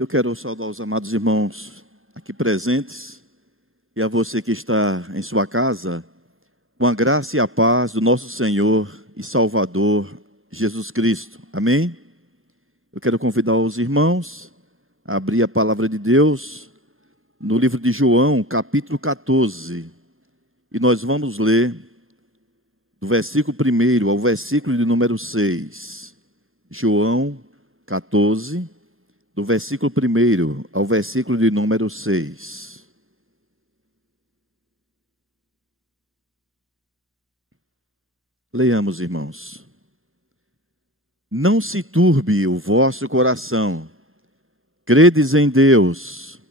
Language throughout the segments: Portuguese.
Eu quero saudar os amados irmãos aqui presentes e a você que está em sua casa, com a graça e a paz do nosso Senhor e Salvador Jesus Cristo. Amém? Eu quero convidar os irmãos a abrir a palavra de Deus no livro de João, capítulo 14. E nós vamos ler do versículo 1 ao versículo de número 6. João 14, do versículo 1 ao versículo de número 6. Leiamos, irmãos. Não se turbe o vosso coração. Credes em Deus,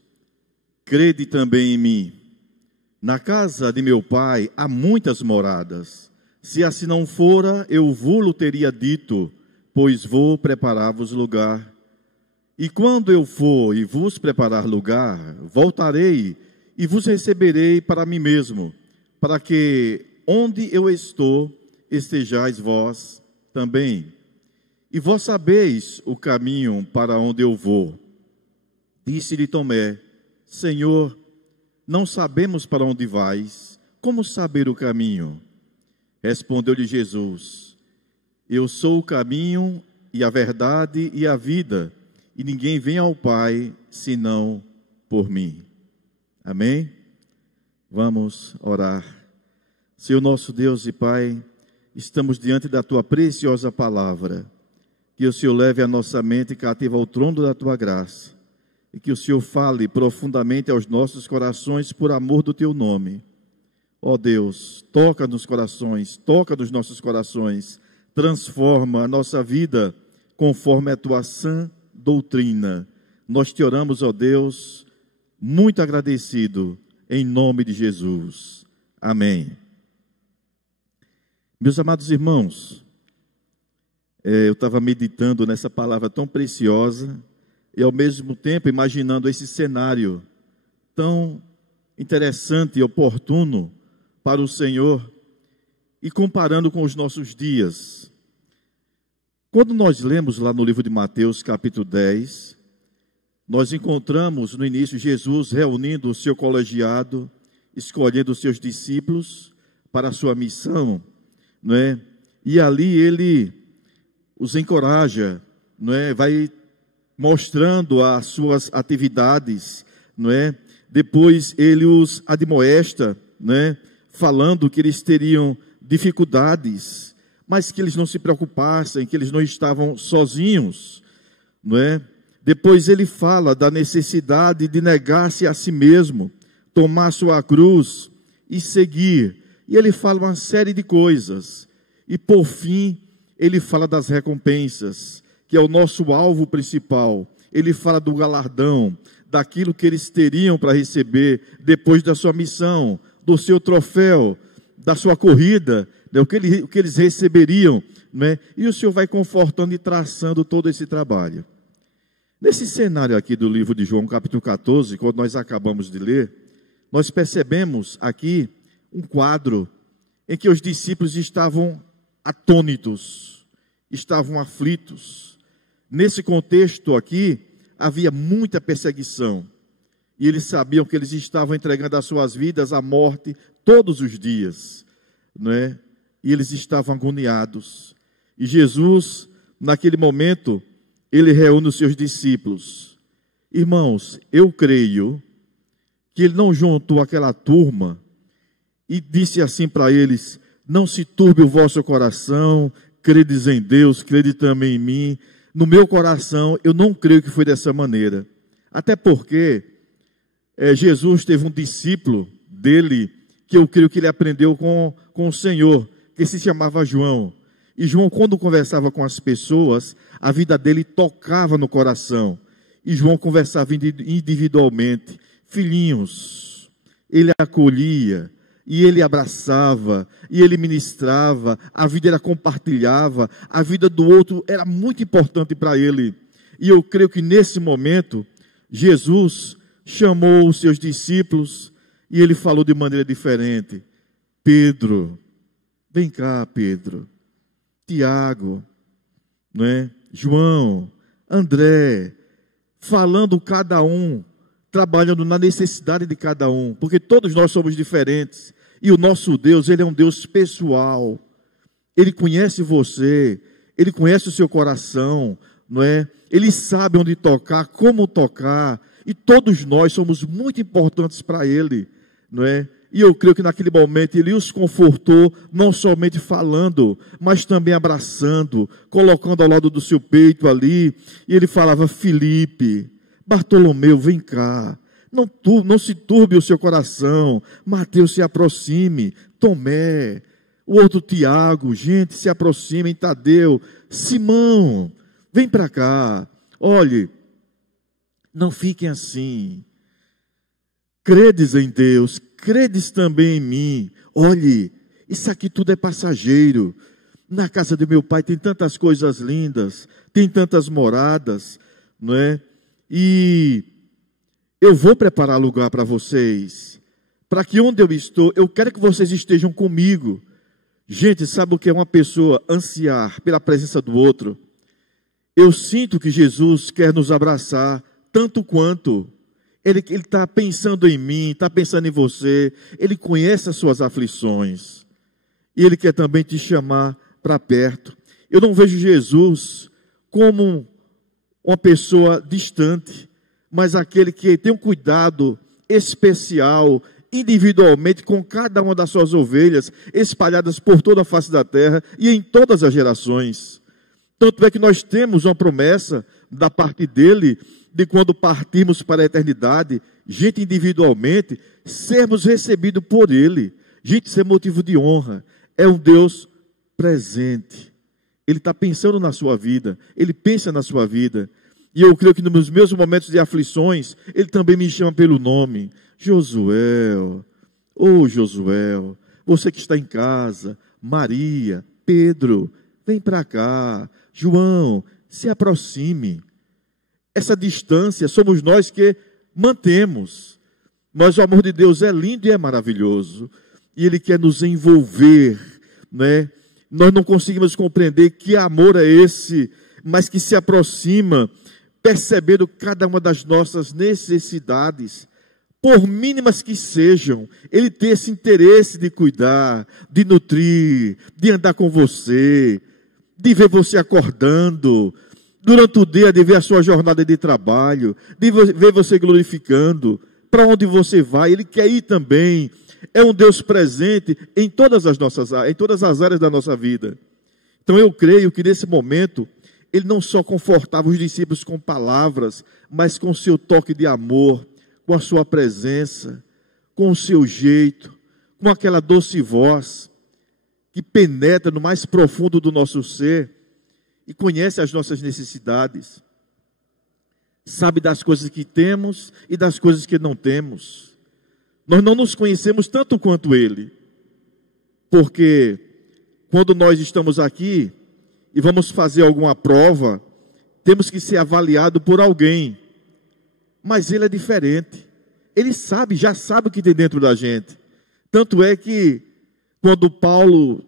crede também em mim. Na casa de meu pai há muitas moradas. Se assim não fora, eu vou-lo teria dito, pois vou preparar-vos lugar. E quando eu for e vos preparar lugar, voltarei e vos receberei para mim mesmo, para que onde eu estou, estejais vós também. E vós sabeis o caminho para onde eu vou. Disse-lhe Tomé: Senhor, não sabemos para onde vais, como saber o caminho? Respondeu-lhe Jesus: Eu sou o caminho e a verdade e a vida, e ninguém vem ao Pai senão por mim. Amém? Vamos orar. Senhor nosso Deus e Pai, estamos diante da Tua preciosa palavra. Que o Senhor leve a nossa mente cativa ao trono da Tua graça. E que o Senhor fale profundamente aos nossos corações por amor do Teu nome. Ó Deus, toca nos corações, toca nos nossos corações, transforma a nossa vida conforme a Tua sã doutrina. Nós te oramos, ó Deus, muito agradecido, em nome de Jesus. Amém. Meus amados irmãos, eu estava meditando nessa palavra tão preciosa e ao mesmo tempo imaginando esse cenário tão interessante e oportuno para o Senhor e comparando com os nossos dias. Quando nós lemos lá no livro de Mateus, capítulo 10, nós encontramos no início Jesus reunindo o seu colegiado, escolhendo os seus discípulos para a sua missão, não é? E ali ele os encoraja, não é? Vai mostrando as suas atividades, não é? Depois ele os admoesta, né? Falando que eles teriam dificuldades, mas que eles não se preocupassem, que eles não estavam sozinhos, não é? Depois ele fala da necessidade de negar-se a si mesmo, tomar sua cruz e seguir. E ele fala uma série de coisas. E por fim, ele fala das recompensas, que é o nosso alvo principal. Ele fala do galardão, daquilo que eles teriam para receber depois da sua missão, do seu troféu, da sua corrida, né? o que eles receberiam, né? E o Senhor vai confortando e traçando todo esse trabalho. Nesse cenário aqui do livro de João, capítulo 14, quando nós acabamos de ler, nós percebemos aqui um quadro em que os discípulos estavam atônitos, estavam aflitos. Nesse contexto aqui, havia muita perseguição. E eles sabiam que eles estavam entregando as suas vidas à morte todos os dias, não é? E eles estavam agoniados. E Jesus, naquele momento, ele reúne os seus discípulos. Irmãos, eu creio que ele não juntou aquela turma e disse assim para eles: não se turbe o vosso coração, credes em Deus, crede também em mim. No meu coração, eu não creio que foi dessa maneira. Até porque Jesus teve um discípulo dele, que eu creio que ele aprendeu com o Senhor, que se chamava João. E João, quando conversava com as pessoas, a vida dele tocava no coração. E João conversava individualmente. Filhinhos, ele acolhia, e ele abraçava, e ele ministrava, a vida era compartilhava, a vida do outro era muito importante para ele. E eu creio que nesse momento, Jesus chamou os seus discípulos, e ele falou de maneira diferente. Pedro, vem cá, Pedro. Tiago, não é? João, André, falando cada um, trabalhando na necessidade de cada um, porque todos nós somos diferentes, e o nosso Deus, Ele é um Deus pessoal, Ele conhece você, Ele conhece o seu coração, não é? Ele sabe onde tocar, como tocar, e todos nós somos muito importantes para Ele, não é? E eu creio que naquele momento Ele os confortou, não somente falando, mas também abraçando, colocando ao lado do seu peito ali, e Ele falava: Filipe, Bartolomeu, vem cá, não se turbe o seu coração, Mateus, se aproxime, Tomé, o outro Tiago, gente, se aproximem, Tadeu, Simão, vem para cá, olhe, não fiquem assim, credes em Deus, credes também em mim, olhe, isso aqui tudo é passageiro, na casa de meu pai tem tantas coisas lindas, tem tantas moradas, não é? E eu vou preparar lugar para vocês, para que onde eu estou, eu quero que vocês estejam comigo. Gente, sabe o que é uma pessoa ansiar pela presença do outro? Eu sinto que Jesus quer nos abraçar tanto quanto. Ele está pensando em mim, está pensando em você. Ele conhece as suas aflições. E Ele quer também te chamar para perto. Eu não vejo Jesus como uma pessoa distante, mas aquele que tem um cuidado especial, individualmente, com cada uma das suas ovelhas, espalhadas por toda a face da terra e em todas as gerações. Tanto é que nós temos uma promessa da parte dele, de quando partirmos para a eternidade, gente, individualmente, sermos recebidos por ele. Gente, isso é motivo de honra. É um Deus presente. Ele está pensando na sua vida, Ele pensa na sua vida. E eu creio que nos meus momentos de aflições, Ele também me chama pelo nome. Josuel, Josuel, você que está em casa, Maria, Pedro, vem para cá. João, se aproxime. Essa distância somos nós que mantemos. Mas o amor de Deus é lindo e é maravilhoso. E Ele quer nos envolver, né? Nós não conseguimos compreender que amor é esse, mas que se aproxima, percebendo cada uma das nossas necessidades, por mínimas que sejam. Ele tem esse interesse de cuidar, de nutrir, de andar com você, de ver você acordando, durante o dia, de ver a sua jornada de trabalho, de ver você glorificando, para onde você vai. Ele quer ir também. É um Deus presente em todas as áreas da nossa vida. Então eu creio que nesse momento, Ele não só confortava os discípulos com palavras, mas com o seu toque de amor, com a sua presença, com o seu jeito, com aquela doce voz, que penetra no mais profundo do nosso ser, e conhece as nossas necessidades, sabe das coisas que temos e das coisas que não temos. Nós não nos conhecemos tanto quanto Ele, porque quando nós estamos aqui e vamos fazer alguma prova, temos que ser avaliado por alguém, mas Ele é diferente. Ele sabe, já sabe o que tem dentro da gente. Tanto é que quando Paulo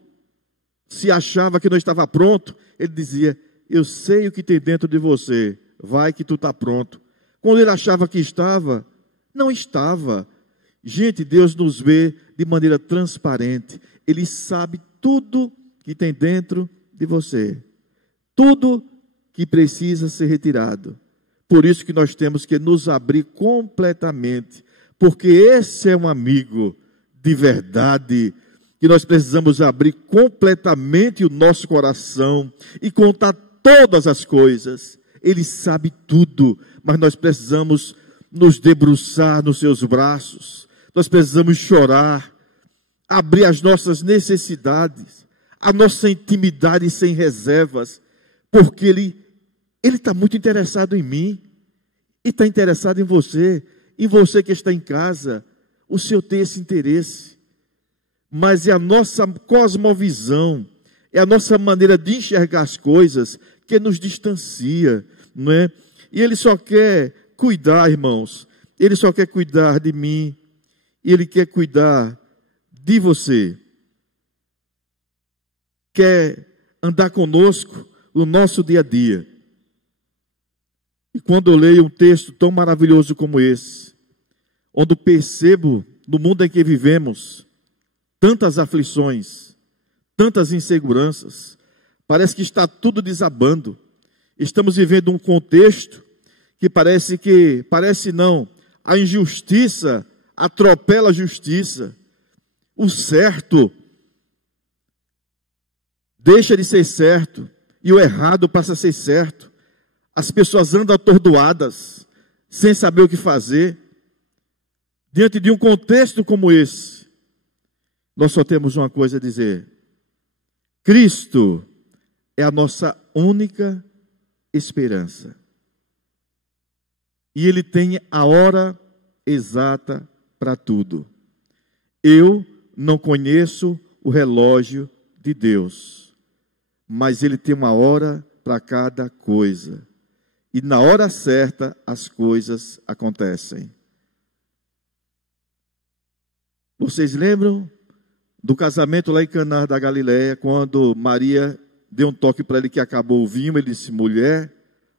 se achava que não estava pronto, ele dizia: eu sei o que tem dentro de você, vai que tu está pronto. Quando ele achava que estava, não estava. Gente, Deus nos vê de maneira transparente. Ele sabe tudo que tem dentro de você, tudo que precisa ser retirado. Por isso que nós temos que nos abrir completamente, porque esse é um amigo de verdade, que nós precisamos abrir completamente o nosso coração e contar todas as coisas. Ele sabe tudo, mas nós precisamos nos debruçar nos seus braços, nós precisamos chorar, abrir as nossas necessidades, a nossa intimidade sem reservas, porque Ele está muito interessado em mim, e está interessado em você que está em casa. O Senhor tem esse interesse, mas é a nossa cosmovisão, é a nossa maneira de enxergar as coisas que nos distancia, não é? E Ele só quer cuidar, irmãos, Ele só quer cuidar de mim, e Ele quer cuidar de você, quer andar conosco no nosso dia a dia. E quando eu leio um texto tão maravilhoso como esse, onde percebo no mundo em que vivemos tantas aflições, tantas inseguranças, parece que está tudo desabando. Estamos vivendo um contexto que parece não, a injustiça atropela a justiça, o certo deixa de ser certo e o errado passa a ser certo. As pessoas andam atordoadas, sem saber o que fazer. Diante de um contexto como esse, nós só temos uma coisa a dizer: Cristo é a nossa única esperança. E Ele tem a hora exata para tudo. Eu não conheço o relógio de Deus, mas Ele tem uma hora para cada coisa. E na hora certa as coisas acontecem. Vocês lembram do casamento lá em Caná da Galileia, quando Maria deu um toque para ele que acabou o vinho? Ele disse: mulher,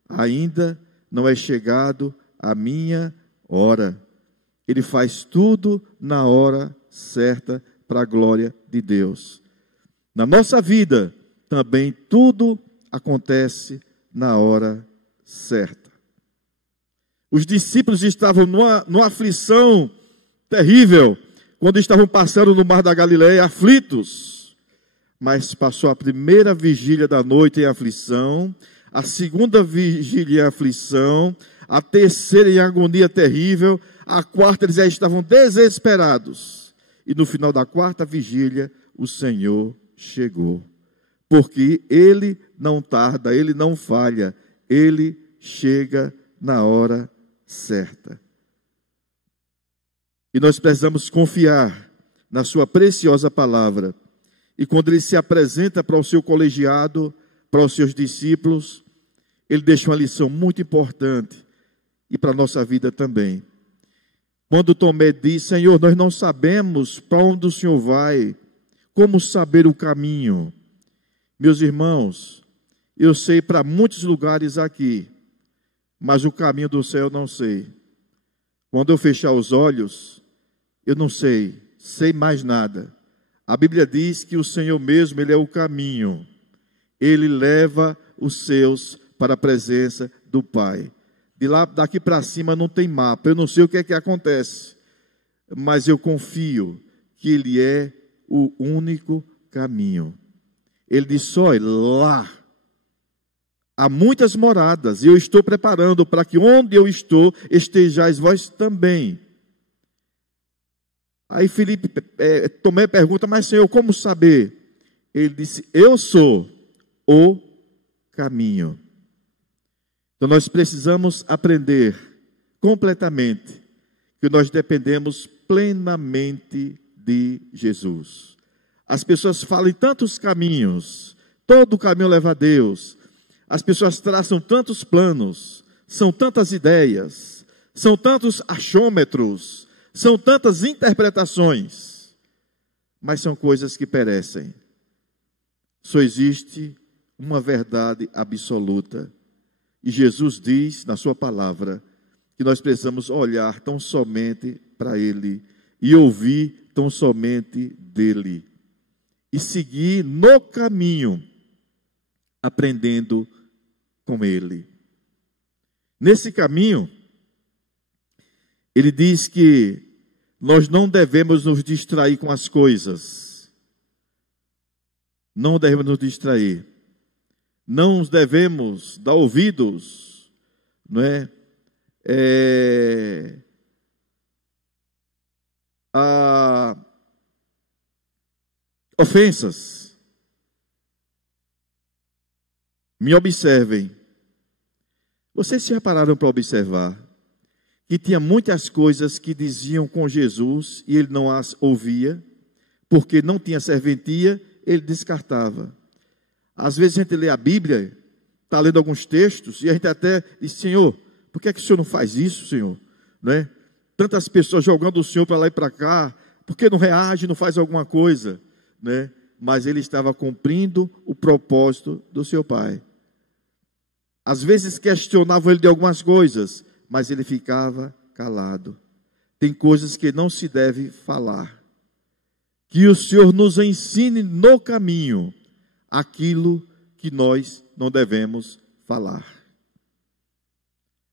ainda não é chegado a minha hora. Ele faz tudo na hora certa para a glória de Deus. Na nossa vida também tudo acontece na hora certa. Os discípulos estavam numa aflição terrível, quando estavam passando no mar da Galileia, aflitos. Mas passou a primeira vigília da noite em aflição, a segunda vigília em aflição, a terceira em agonia terrível, a quarta eles já estavam desesperados. E no final da quarta vigília, o Senhor chegou. Porque Ele não tarda, Ele não falha, Ele chega na hora certa. E nós precisamos confiar na sua preciosa palavra. E quando Ele se apresenta para o seu colegiado, para os seus discípulos, Ele deixa uma lição muito importante e para a nossa vida também. Quando Tomé diz: Senhor, nós não sabemos para onde o Senhor vai, como saber o caminho? Meus irmãos, eu sei para muitos lugares aqui, mas o caminho do céu eu não sei. Quando eu fechar os olhos, eu não sei mais nada. A Bíblia diz que o Senhor mesmo, Ele é o caminho. Ele leva os seus para a presença do Pai. Daqui para cima não tem mapa, eu não sei o que é que acontece, mas eu confio que Ele é o único caminho. Ele disse: olha, lá há muitas moradas, e eu estou preparando para que onde eu estou, estejais vós também. Aí Tomé pergunta: mas Senhor, como saber? Ele disse: eu sou o caminho. Então nós precisamos aprender completamente que nós dependemos plenamente de Jesus. As pessoas falam em tantos caminhos, todo caminho leva a Deus. As pessoas traçam tantos planos, são tantas ideias, são tantos achômetros, são tantas interpretações, mas são coisas que perecem. Só existe uma verdade absoluta. E Jesus diz na sua palavra que nós precisamos olhar tão somente para Ele e ouvir tão somente dEle. E seguir no caminho, aprendendo com Ele. Nesse caminho, Ele diz que nós não devemos nos distrair com as coisas. Não devemos nos distrair. Não devemos dar ouvidos, não é? A ofensas. Me observem. Vocês se repararam para observar que tinha muitas coisas que diziam com Jesus e ele não as ouvia, porque não tinha serventia, ele descartava. Às vezes a gente lê a Bíblia, está lendo alguns textos, e a gente até diz: Senhor, por que é que o Senhor não faz isso, Senhor? Não é? Tantas pessoas jogando o Senhor para lá e para cá, por que não reage, não faz alguma coisa? Né? Mas ele estava cumprindo o propósito do seu Pai. Às vezes questionavam ele de algumas coisas, mas ele ficava calado. Tem coisas que não se deve falar. Que o Senhor nos ensine no caminho aquilo que nós não devemos falar.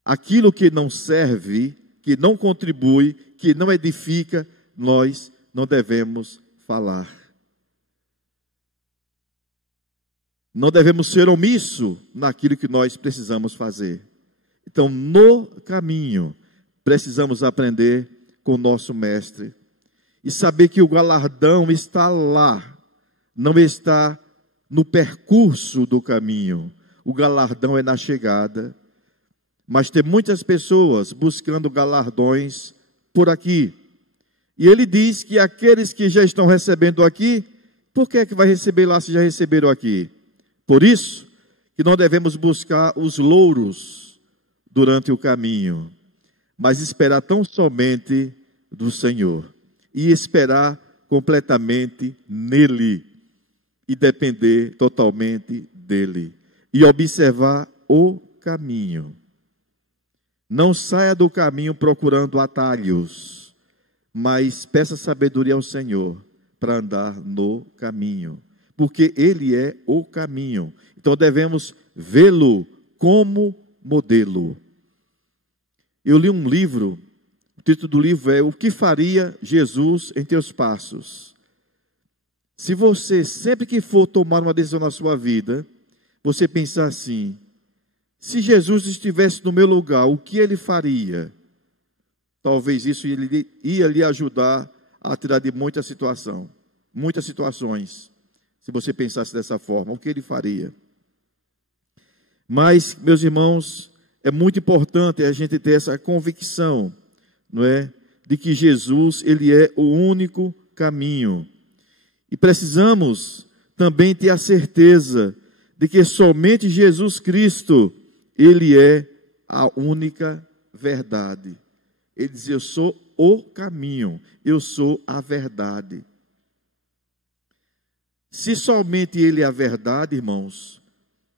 Aquilo que não serve, que não contribui, que não edifica, nós não devemos falar. Não devemos ser omisso naquilo que nós precisamos fazer. Então, no caminho, precisamos aprender com o nosso mestre e saber que o galardão está lá, não está no percurso do caminho. O galardão é na chegada. Mas tem muitas pessoas buscando galardões por aqui. E ele diz que aqueles que já estão recebendo aqui, por que é que vai receber lá se já receberam aqui? Por isso que não devemos buscar os louros durante o caminho, mas esperar tão somente do Senhor. E esperar completamente nele. E depender totalmente dele. E observar o caminho. Não saia do caminho procurando atalhos, mas peça sabedoria ao Senhor para andar no caminho. Porque ele é o caminho. Então devemos vê-lo como modelo. Eu li um livro, o título do livro é O que faria Jesus em teus passos? Se você, sempre que for tomar uma decisão na sua vida, você pensar assim, se Jesus estivesse no meu lugar, o que ele faria? Talvez isso ia lhe ajudar a tirar de muitas situações. Se você pensasse dessa forma, o que ele faria? Mas, meus irmãos, é muito importante a gente ter essa convicção, não é? De que Jesus, ele é o único caminho. E precisamos também ter a certeza de que somente Jesus Cristo, ele é a única verdade. Ele diz, eu sou o caminho, eu sou a verdade. Se somente ele é a verdade, irmãos,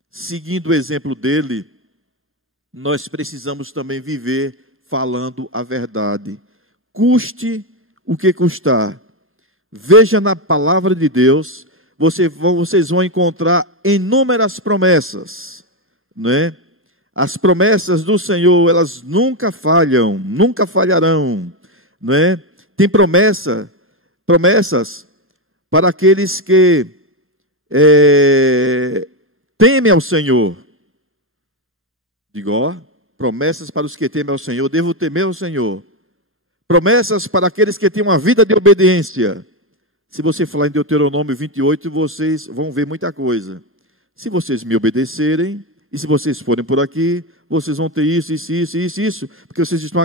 seguindo o exemplo dele, nós precisamos também viver falando a verdade. Custe o que custar. Veja na palavra de Deus, vocês vão encontrar inúmeras promessas, não é? As promessas do Senhor, elas nunca falham, nunca falharão, não é? Tem promessas para aqueles que temem ao Senhor. Digo, promessas para os que temem ao Senhor, devo temer ao Senhor. Promessas para aqueles que têm uma vida de obediência. Se você falar em Deuteronômio 28, vocês vão ver muita coisa. Se vocês me obedecerem, e se vocês forem por aqui, vocês vão ter isso, porque vocês estão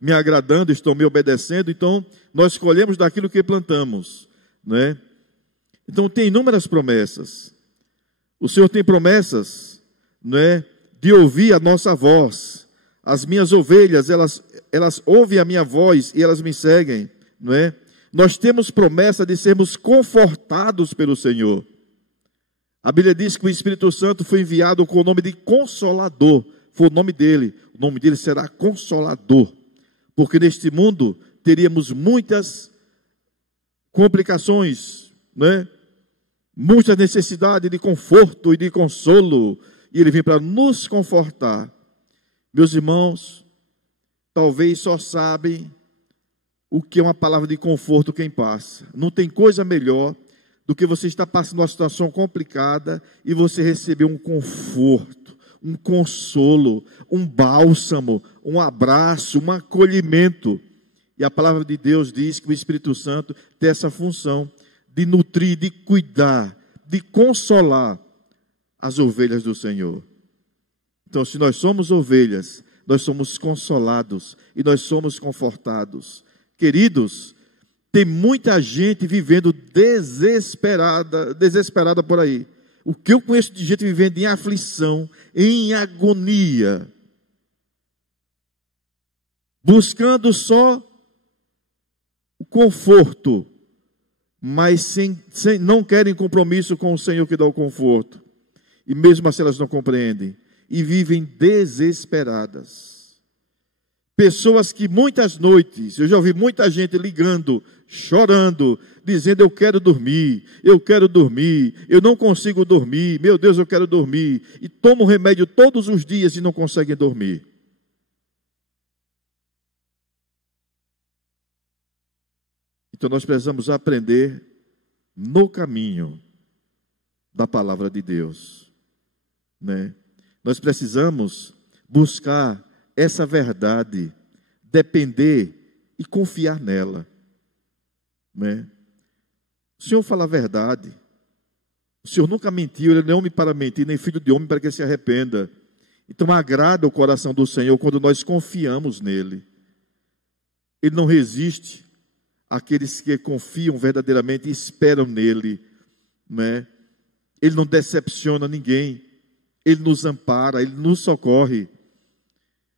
me agradando, estão me obedecendo, então nós escolhemos daquilo que plantamos, né? Então tem inúmeras promessas. O Senhor tem promessas, né, de ouvir a nossa voz. As minhas ovelhas, elas ouvem a minha voz e elas me seguem, não é? Nós temos promessa de sermos confortados pelo Senhor. A Bíblia diz que o Espírito Santo foi enviado com o nome de Consolador. Foi o nome dele. O nome dele será Consolador. Porque neste mundo teríamos muitas complicações, né? Muita necessidade de conforto e de consolo. E ele vem para nos confortar. Meus irmãos, talvez só sabem o que é uma palavra de conforto quem passa. Não tem coisa melhor do que você estar passando uma situação complicada e você receber um conforto, um consolo, um bálsamo, um abraço, um acolhimento. E a palavra de Deus diz que o Espírito Santo tem essa função de nutrir, de cuidar, de consolar as ovelhas do Senhor. Então, se nós somos ovelhas, nós somos consolados e nós somos confortados. Queridos, tem muita gente vivendo desesperada por aí. O que eu conheço de gente vivendo em aflição, em agonia, buscando só o conforto, mas não querem compromisso com o Senhor que dá o conforto. E mesmo assim elas não compreendem. e vivem desesperadas. Pessoas que muitas noites, eu já ouvi muita gente ligando, chorando, dizendo: eu quero dormir, eu não consigo dormir, meu Deus, eu quero dormir. E tomam remédio todos os dias e não conseguem dormir. Então nós precisamos aprender no caminho da palavra de Deus, né? Nós precisamos buscar essa verdade, depender e confiar nela, né? O Senhor fala a verdade. O Senhor nunca mentiu, Ele não é homem para mentir, nem filho de homem para que se arrependa. Então agrada o coração do Senhor quando nós confiamos nele. Ele não resiste àqueles que confiam verdadeiramente e esperam nele, né? Ele não decepciona ninguém. Ele nos ampara, Ele nos socorre.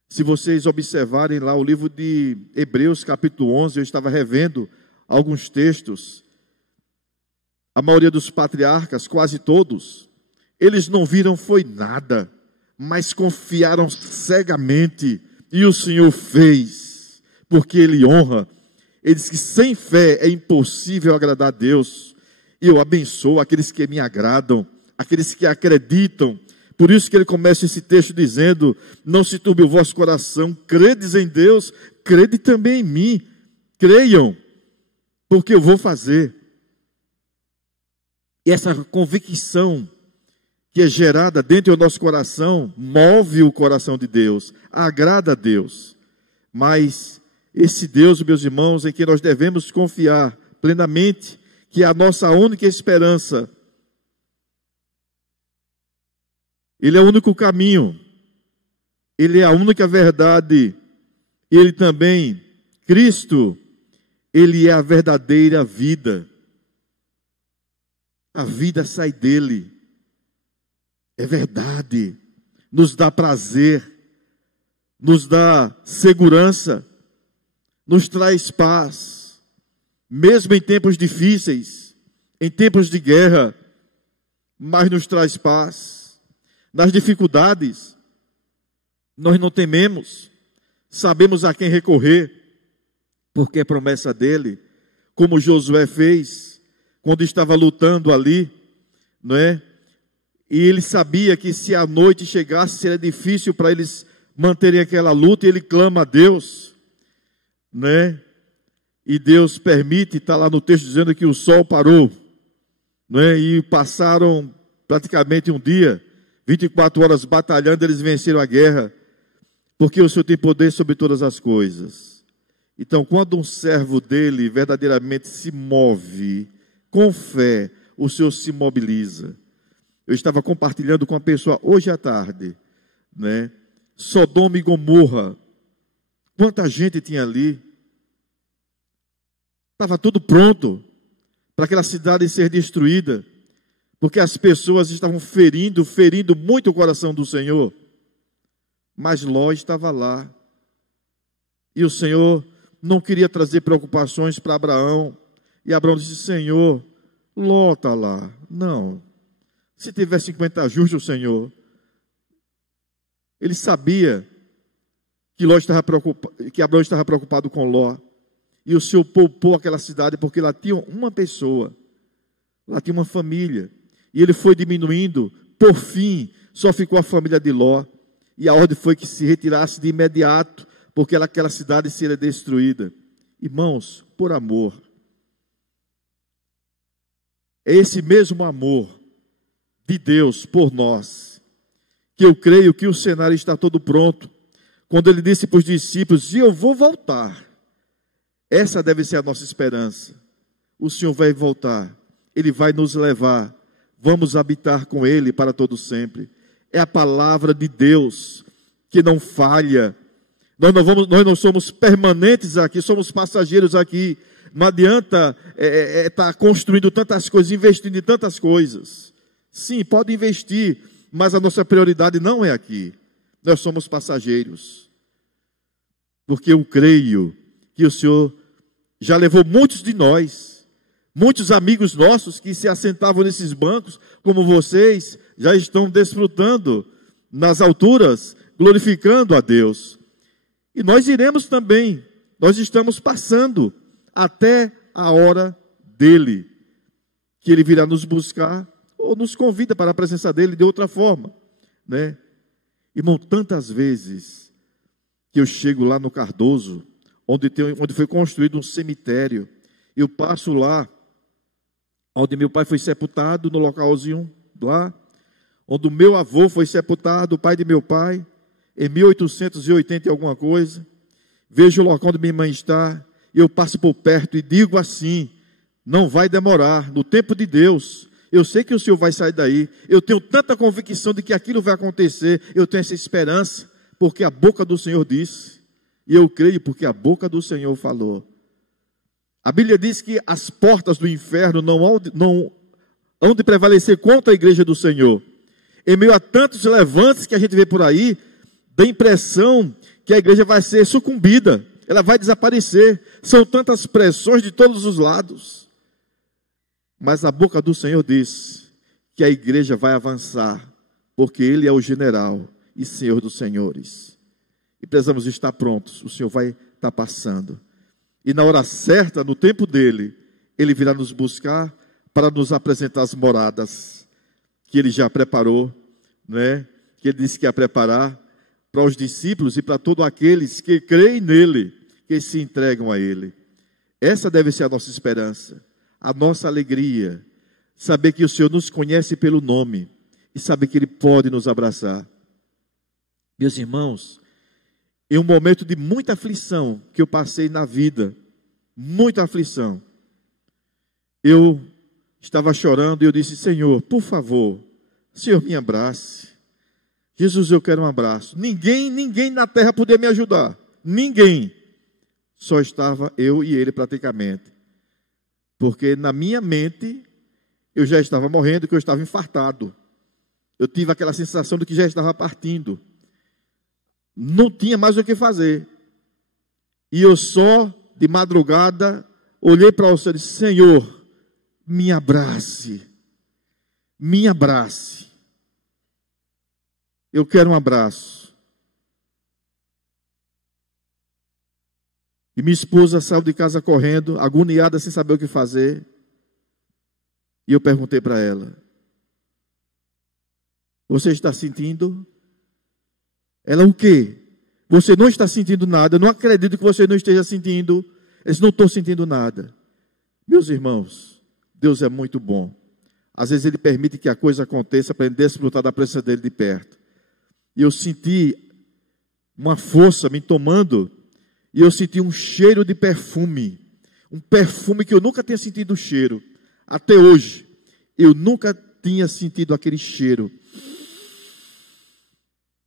Se vocês observarem lá o livro de Hebreus, capítulo 11, eu estava revendo alguns textos. A maioria dos patriarcas, quase todos, eles não viram foi nada, mas confiaram cegamente. E o Senhor fez, porque Ele honra. Ele diz que sem fé é impossível agradar a Deus. E eu abençoo aqueles que me agradam, aqueles que acreditam. Por isso que ele começa esse texto dizendo: não se turbe o vosso coração, credes em Deus, crede também em mim. Creiam, porque eu vou fazer. E essa convicção que é gerada dentro do nosso coração, move o coração de Deus, agrada a Deus. Mas esse Deus, meus irmãos, em que nós devemos confiar plenamente, que é a nossa única esperança. Ele é o único caminho, Ele é a única verdade, Ele também, Cristo, Ele é a verdadeira vida. A vida sai dEle, é verdade, nos dá prazer, nos dá segurança, nos traz paz. Mesmo em tempos difíceis, em tempos de guerra, mas nos traz paz. Nas dificuldades, nós não tememos, sabemos a quem recorrer, porque é promessa dele, como Josué fez, quando estava lutando ali, não é? E ele sabia que se a noite chegasse, seria difícil para eles manterem aquela luta, e ele clama a Deus, né? E Deus permite, está lá no texto dizendo que o sol parou, né? E passaram praticamente um dia, 24 horas batalhando, eles venceram a guerra, porque o Senhor tem poder sobre todas as coisas. Então, quando um servo dele verdadeiramente se move, com fé, o Senhor se mobiliza. Eu estava compartilhando com uma pessoa hoje à tarde, né? Sodoma e Gomorra, quanta gente tinha ali. Estava tudo pronto para aquela cidade ser destruída, porque as pessoas estavam ferindo muito o coração do Senhor. Mas Ló estava lá, e o Senhor não queria trazer preocupações para Abraão, e Abraão disse: Senhor, Ló está lá. Não, se tiver 50 justos, Senhor. Ele sabia que Abraão estava preocupado com Ló. E o Senhor poupou aquela cidade porque lá tinha uma pessoa, lá tinha uma família. E ele foi diminuindo, por fim, só ficou a família de Ló. E a ordem foi que se retirasse de imediato, porque aquela cidade seria destruída. Irmãos, por amor. É esse mesmo amor de Deus por nós, que eu creio que o cenário está todo pronto. Quando ele disse para os discípulos: e eu vou voltar. Essa deve ser a nossa esperança. O Senhor vai voltar, Ele vai nos levar, vamos habitar com Ele para todo sempre. É a palavra de Deus que não falha. Nós não somos permanentes aqui, somos passageiros aqui. Não adianta estar construindo tantas coisas, investindo em tantas coisas. Sim, pode investir, mas a nossa prioridade não é aqui. Nós somos passageiros. Porque eu creio que o Senhor já levou muitos de nós, muitos amigos nossos que se assentavam nesses bancos, como vocês, já estão desfrutando, nas alturas, glorificando a Deus. E nós iremos também, nós estamos passando até a hora dele, que ele virá nos buscar, ou nos convida para a presença dele de outra forma, né? Irmão, tantas vezes que eu chego lá no Cardoso, onde foi construído um cemitério, eu passo lá, onde meu pai foi sepultado, no localzinho lá, onde o meu avô foi sepultado, o pai de meu pai, em 1880 e alguma coisa. Vejo o local onde minha mãe está, eu passo por perto e digo assim: não vai demorar, no tempo de Deus. Eu sei que o Senhor vai sair daí. Eu tenho tanta convicção de que aquilo vai acontecer. Eu tenho essa esperança, porque a boca do Senhor disse. E eu creio porque a boca do Senhor falou. A Bíblia diz que as portas do inferno não hão de prevalecer contra a igreja do Senhor. Em meio a tantos levantes que a gente vê por aí, dá a impressão que a igreja vai ser sucumbida. Ela vai desaparecer. São tantas pressões de todos os lados. Mas a boca do Senhor diz que a igreja vai avançar, porque Ele é o general e Senhor dos senhores. E precisamos estar prontos, o Senhor vai estar passando. E na hora certa, no tempo dEle, Ele virá nos buscar para nos apresentar as moradas que Ele já preparou, né? Que Ele disse que ia preparar para os discípulos e para todos aqueles que creem nele, que se entregam a Ele. Essa deve ser a nossa esperança. A nossa alegria, saber que o Senhor nos conhece pelo nome e saber que Ele pode nos abraçar. Meus irmãos, em um momento de muita aflição que eu passei na vida, muita aflição, eu estava chorando e eu disse: Senhor, por favor, Senhor, me abrace. Jesus, eu quero um abraço. Ninguém na terra podia me ajudar. Ninguém. Só estava eu e Ele praticamente. Porque na minha mente, eu já estava morrendo, que eu estava infartado. Eu tive aquela sensação de que já estava partindo. Não tinha mais o que fazer. E eu só, de madrugada, olhei para o Senhor e disse: Senhor, me abrace. Me abrace. Eu quero um abraço. E minha esposa saiu de casa correndo, agoniada, sem saber o que fazer. E eu perguntei para ela: você está sentindo? Ela: o quê? Você não está sentindo nada. Eu não acredito que você não esteja sentindo. Eu disse: não estou sentindo nada. Meus irmãos, Deus é muito bom. Às vezes Ele permite que a coisa aconteça para Ele desfrutar da presença dEle de perto. E eu senti uma força me tomando. E eu senti um cheiro de perfume. Um perfume que eu nunca tinha sentido o cheiro. Até hoje, eu nunca tinha sentido aquele cheiro.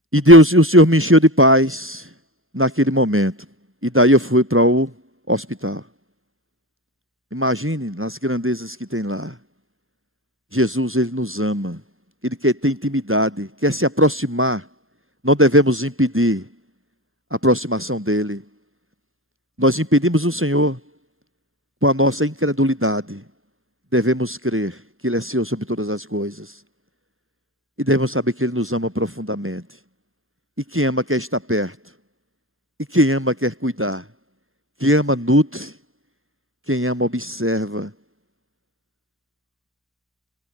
E Deus, o Senhor me encheu de paz naquele momento. E daí eu fui para o hospital. Imagine as grandezas que tem lá. Jesus, Ele nos ama. Ele quer ter intimidade, quer se aproximar. Não devemos impedir a aproximação dEle. Nós impedimos o Senhor com a nossa incredulidade. Devemos crer que Ele é Senhor sobre todas as coisas. E devemos saber que Ele nos ama profundamente. E quem ama quer estar perto. E quem ama quer cuidar. Quem ama nutre. Quem ama observa.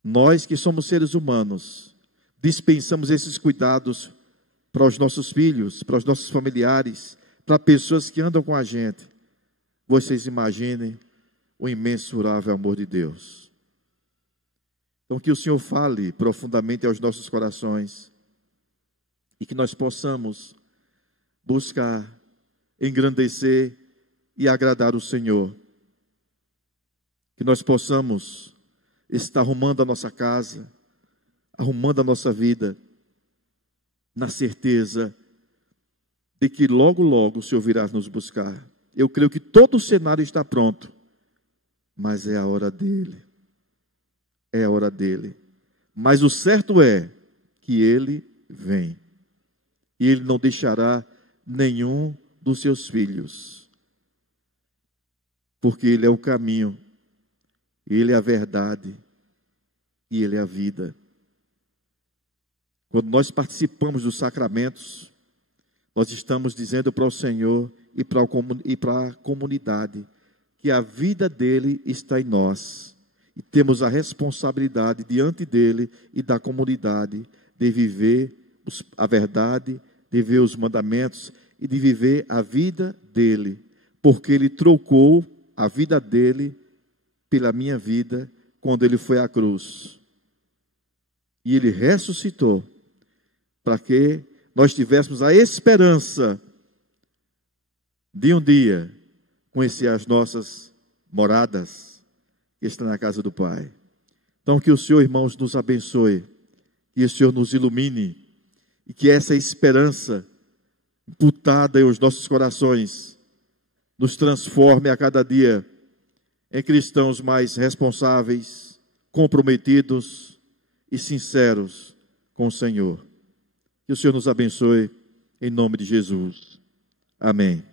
Nós que somos seres humanos, dispensamos esses cuidados para os nossos filhos, para os nossos familiares, para pessoas que andam com a gente. Vocês imaginem o imensurável amor de Deus. Então que o Senhor fale profundamente aos nossos corações e que nós possamos buscar, engrandecer e agradar o Senhor. Que nós possamos estar arrumando a nossa casa, arrumando a nossa vida, na certeza de que logo, logo o Senhor virá nos buscar. Eu creio que todo o cenário está pronto, mas é a hora dEle. É a hora dEle. Mas o certo é que Ele vem. E Ele não deixará nenhum dos seus filhos. Porque Ele é o caminho, Ele é a verdade e Ele é a vida. Quando nós participamos dos sacramentos, nós estamos dizendo para o Senhor e para a comunidade que a vida dele está em nós. E temos a responsabilidade diante dele e da comunidade de viver a verdade, de viver os mandamentos e de viver a vida dele. Porque ele trocou a vida dele pela minha vida quando ele foi à cruz. E ele ressuscitou para que nós tivéssemos a esperança de um dia conhecer as nossas moradas que estão na casa do Pai. Então que o Senhor, irmãos, nos abençoe, que o Senhor nos ilumine e que essa esperança imputada em os nossos corações nos transforme a cada dia em cristãos mais responsáveis, comprometidos e sinceros com o Senhor. Que o Senhor nos abençoe, em nome de Jesus. Amém.